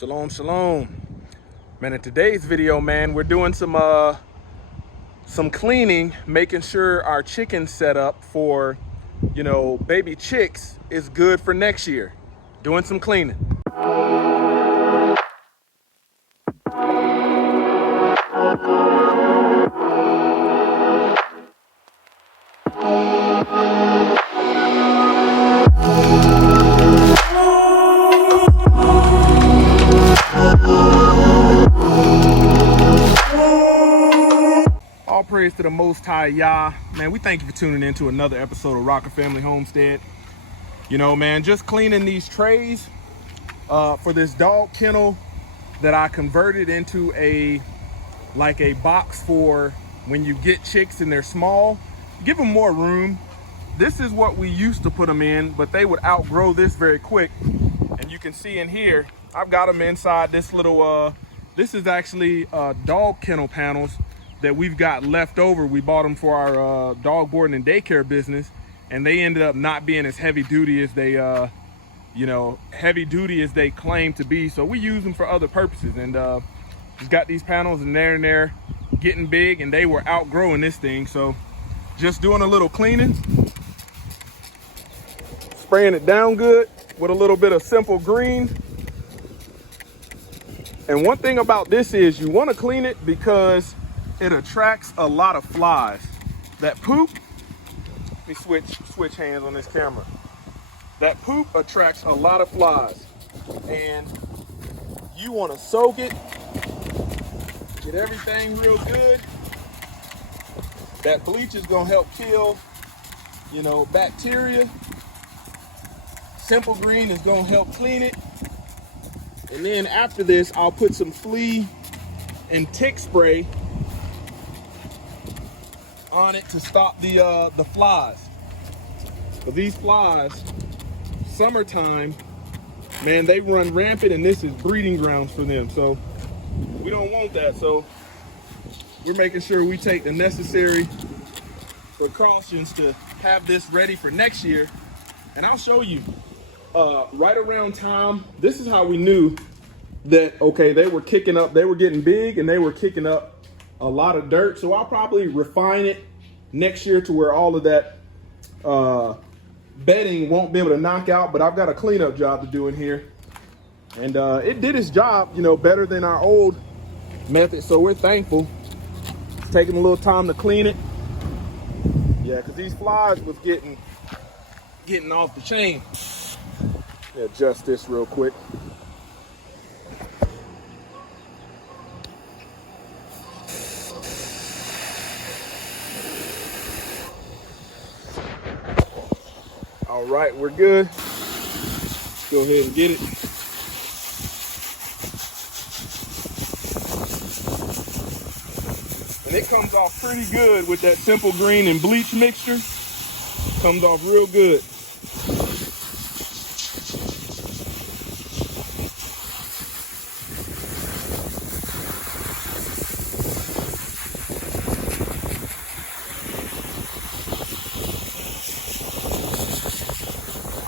Shalom, shalom. Man, in today's video, man, we're doing some cleaning, making sure our chicken setup for, baby chicks is good for next year. Doing some cleaning. All praise to the Most High Yah. Man, we thank you for tuning in to another episode of Rocker Family Homestead. Man, just cleaning these trays for this dog kennel that I converted into a box for when you get chicks and they're small. Give them more room. This is what we used to put them in, but they would outgrow this very quick. And you can see in here, I've got them inside this little, this is actually dog kennel panels that we've got left over. We bought them for our dog boarding and daycare business, and they ended up not being as heavy duty as they claim to be. So we use them for other purposes, and just got these panels and they're getting big, and they were outgrowing this thing. So just doing a little cleaning, spraying it down good with a little bit of simple green. And one thing about this is you want to clean it because it attracts a lot of flies. That poop, let me switch hands on this camera. That poop attracts a lot of flies, and you want to soak it, get everything real good. That bleach is gonna help kill, bacteria. Simple green is gonna help clean it. And then after this, I'll put some flea and tick spray on it to stop the flies. But these flies, summertime, man, they run rampant, and this is breeding grounds for them. So we don't want that. So we're making sure we take the necessary precautions to have this ready for next year. And I'll show you right around time. This is how we knew that, okay, they were kicking up, they were getting big, and they were kicking up a lot of dirt. So I'll probably refine it next year to where all of that bedding won't be able to knock out, but I've got a cleanup job to do in here. And it did its job, better than our old method. So we're thankful. It's taking a little time to clean it. Yeah, because these flies was getting off the chain. Adjust this real quick. All right, we're good. Let's go ahead and get it. And it comes off pretty good with that simple green and bleach mixture. Comes off real good.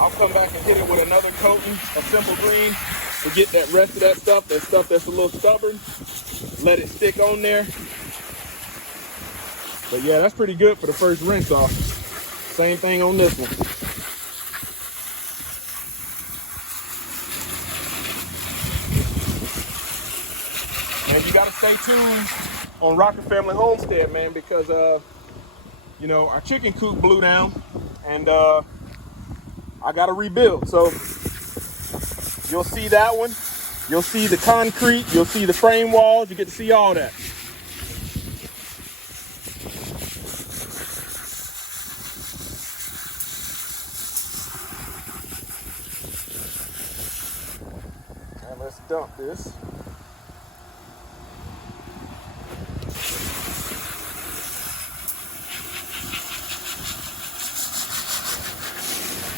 I'll come back and hit it with another coating of simple green to get that rest of that stuff that's a little stubborn. Let it stick on there. But yeah, that's pretty good for the first rinse off. Same thing on this one. And you gotta stay tuned on Rocker Family Homestead, man, because our chicken coop blew down, and I gotta rebuild. So you'll see that one. You'll see the concrete. You'll see the frame walls. You get to see all that. Now let's dump this.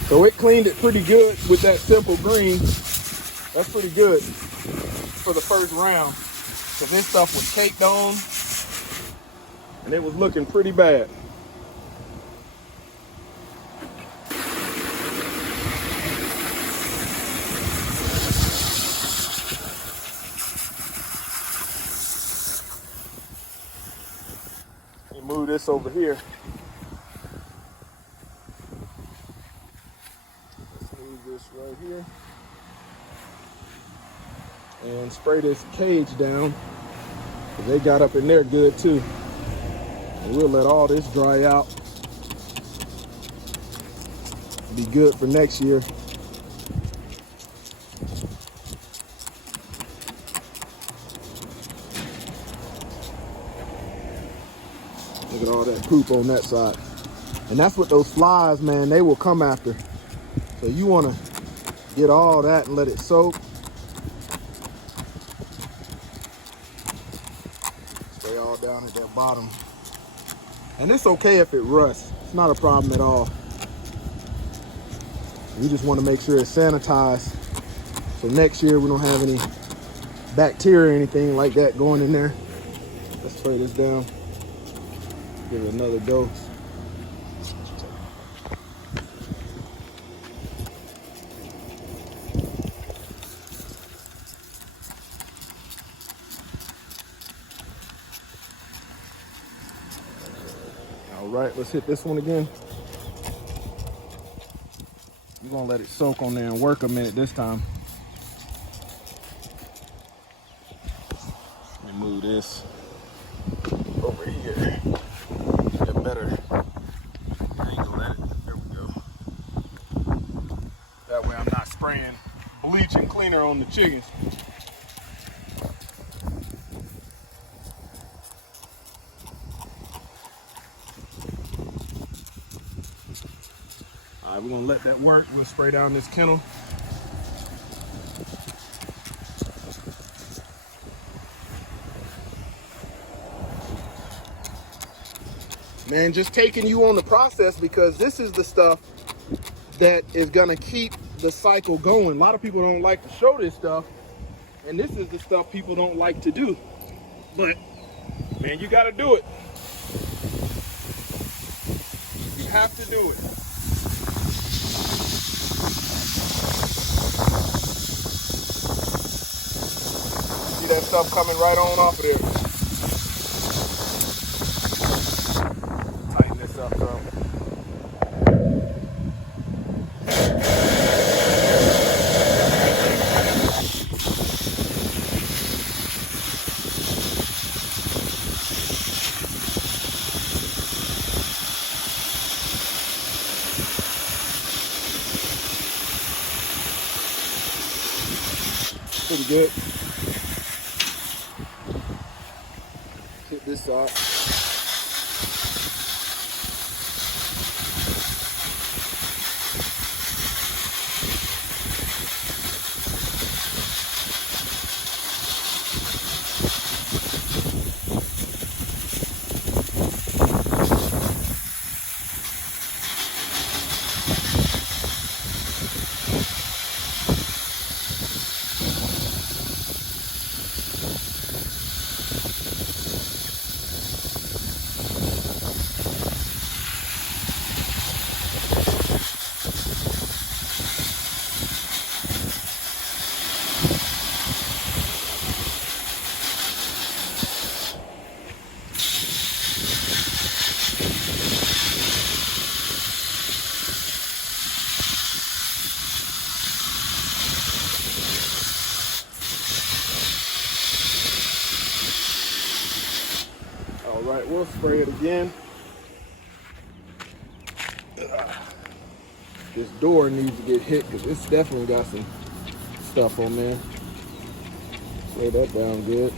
So it cleaned it pretty good with that simple green. That's pretty good for the first round, because this stuff was caked on and it was looking pretty bad. glue this over here. Let's move this right here. And spray this cage down, because they got up in there good too. And we'll let all this dry out. Be good for next year. Look at all that poop on that side. And that's what those flies, man, they will come after. So you want to get all that and let it soak. Stay all down at that bottom. And it's okay if it rusts. It's not a problem at all. We just want to make sure it's sanitized. So next year we don't have any bacteria or anything like that going in there. Let's spray this down. Give it another dose. All right, let's hit this one again. We're gonna let it soak on there and work a minute this time. Let me move this over here. Get a better angle at it. There we go. That way I'm not spraying bleach and cleaner on the chickens. All right, we're gonna let that work. We'll spray down this kennel. Man, just taking you on the process, because this is the stuff that is gonna keep the cycle going. A lot of people don't like to show this stuff, and this is the stuff people don't like to do. But man, you gotta do it. You have to do it. See that stuff coming right on off of there. Tighten this up some. Pretty good. Hit this side. All right, we'll spray it again. This door needs to get hit, because it's definitely got some stuff on there. Spray that down good.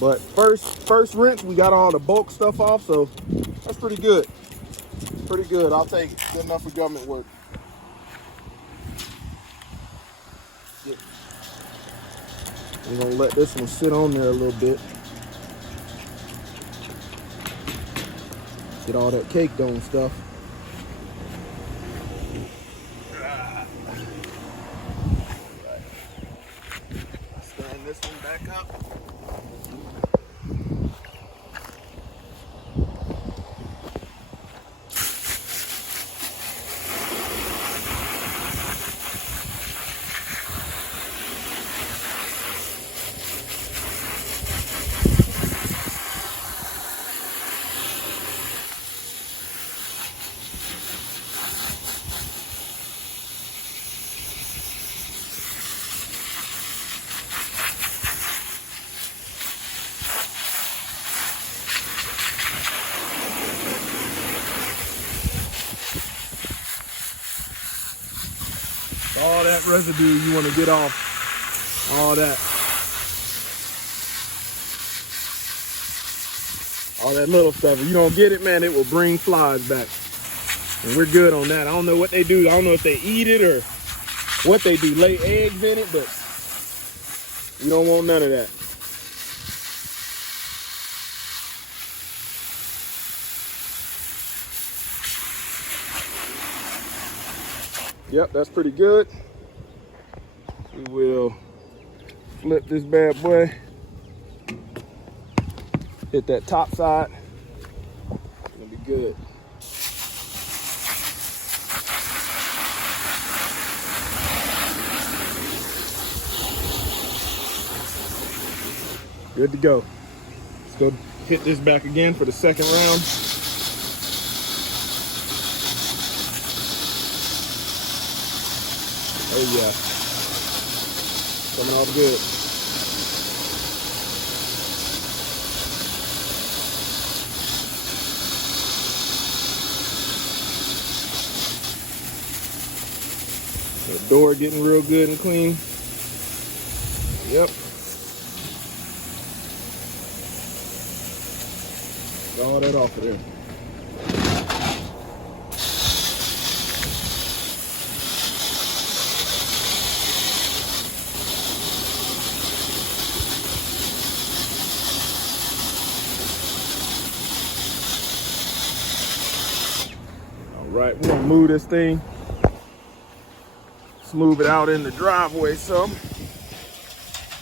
But first rinse, we got all the bulk stuff off, so that's pretty good. Pretty good. I'll take it. Good enough for government work. Yeah. We're gonna let this one sit on there a little bit. Get all that caked on stuff. Stand this one back up. All that residue you want to get off. All that. All that little stuff. If you don't get it, man, it will bring flies back. And we're good on that. I don't know what they do. I don't know if they eat it or what they do. Lay eggs in it, but we don't want none of that. Yep, that's pretty good. We will flip this bad boy. Hit that top side. It's gonna be good. Good to go. Let's go hit this back again for the second round. Oh yeah. Coming off good. The door getting real good and clean. Yep. Get all that off of there. All right, we're gonna move this thing. Smooth it out in the driveway some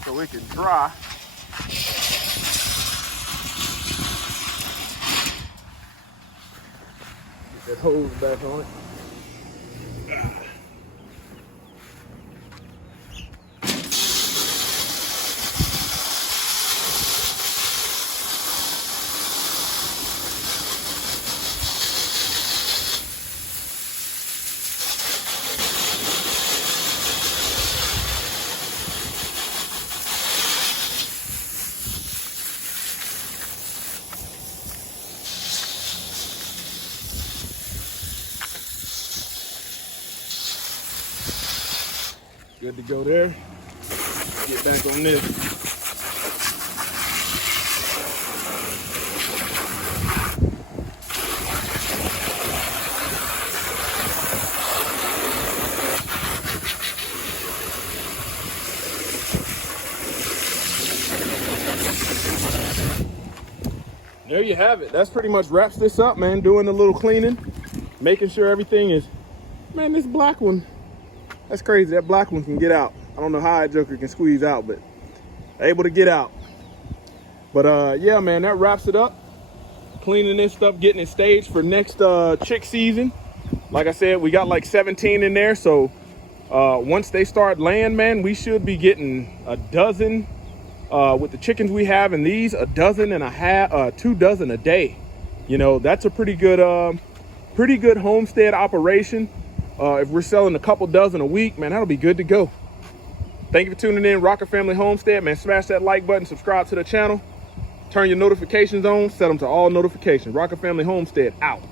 so it can dry. Get that hose back on it. Good to go there. Get back on this. There you have it. That's pretty much wraps this up, man. Doing a little cleaning, making sure everything is, man, this black one, that's crazy. That black one can get out. I don't know how that joker can squeeze out, but able to get out. But yeah, man, that wraps it up. Cleaning this stuff, getting it staged for next chick season. Like I said, we got like 17 in there. So once they start laying, man, we should be getting a dozen with the chickens we have, and these a dozen and a half, 2 dozen a day. You know, that's a pretty good homestead operation. If we're selling a couple dozen a week, man, that'll be good to go. Thank you for tuning in, Rocker Family Homestead, man. Smash that like button, subscribe to the channel, turn your notifications on, set them to all notifications. Rocker Family Homestead out.